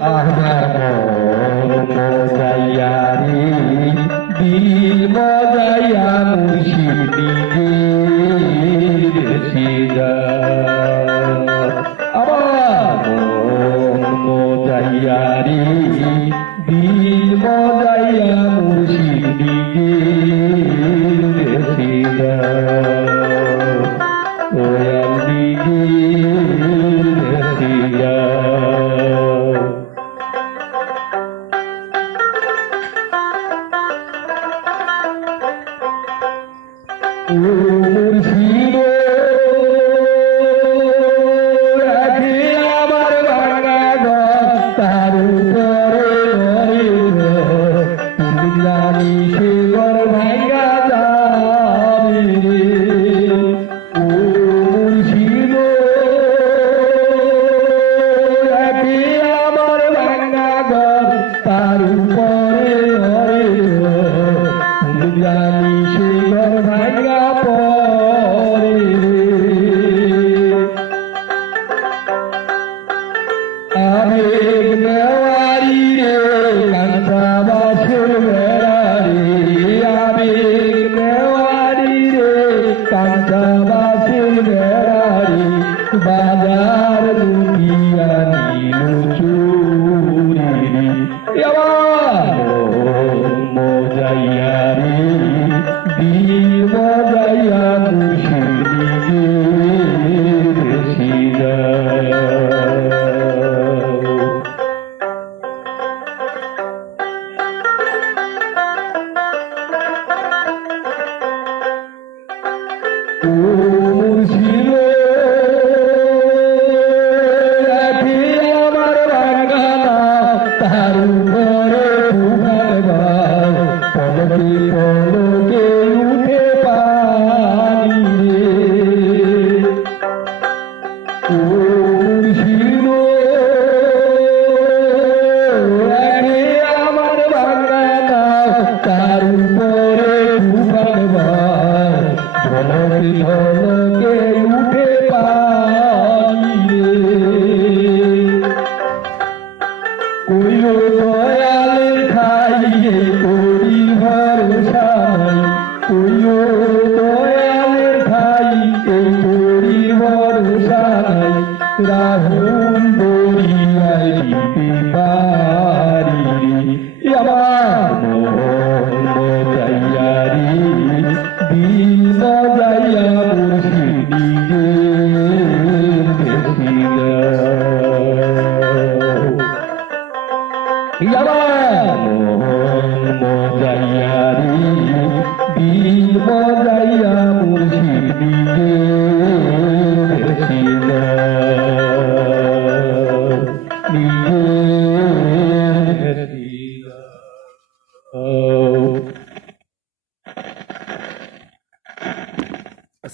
আমার মজাইয়া রে দিল মজাইয়া মুর্শিদ নিজের দেশে যায়। আমার মজাইয়া রে দিল মজাইয়া মুর্শিদ নিজের দেশে যায়। দয়াল নিজের দেশে যায়। মুর্শিদ রাখি আমার ভাঙা ঘর তার উপরে ঘরে তুমি জানি সে ঘর ভাঙা যাবে রে। ও মুর্শিদ রাখি আমার ভাঙা ঘর তার উপরে ঘরে তুমি জানি সে ঘর ভাঙা পরে আবেগ নেওয়ারি রে কাঞ্চা বাসের বেড়া রে। আবেগ নেওয়ারি রে কাঞ্চা বাসের বেড়া রে। বাজার লুটিয়া নিল চুরি রে। মজাইয়া রে দিল মজাইয়া মুর্শিদ নিজের দেশে যায়। ও মুর্শিদ রাখি আমার ভাঙা নাম তার উপরে তুফান ভাই। পলকে পলকে উঠে পানি রে। ও মুর্শিদ রাখি আমার ভাঙা নাম তার উপরে তুফান ভাই। ঝলকে ঝলকে উঠে পানি রে। কইল দয়ালের খাইয়ে করি ভরসা নাই। কইল দয়ালের খাইয়ে করি ভরসা নাই। রাহুল দরিয়ায় দিতে পারি রে। আমার মজাইয়া রে দিল মজাইয়া মুর্শিদ নিজের দেশে যায়। মজাইয়া রে দিল মজাইয়া মুর্শিদ নিজের দেশে যায়।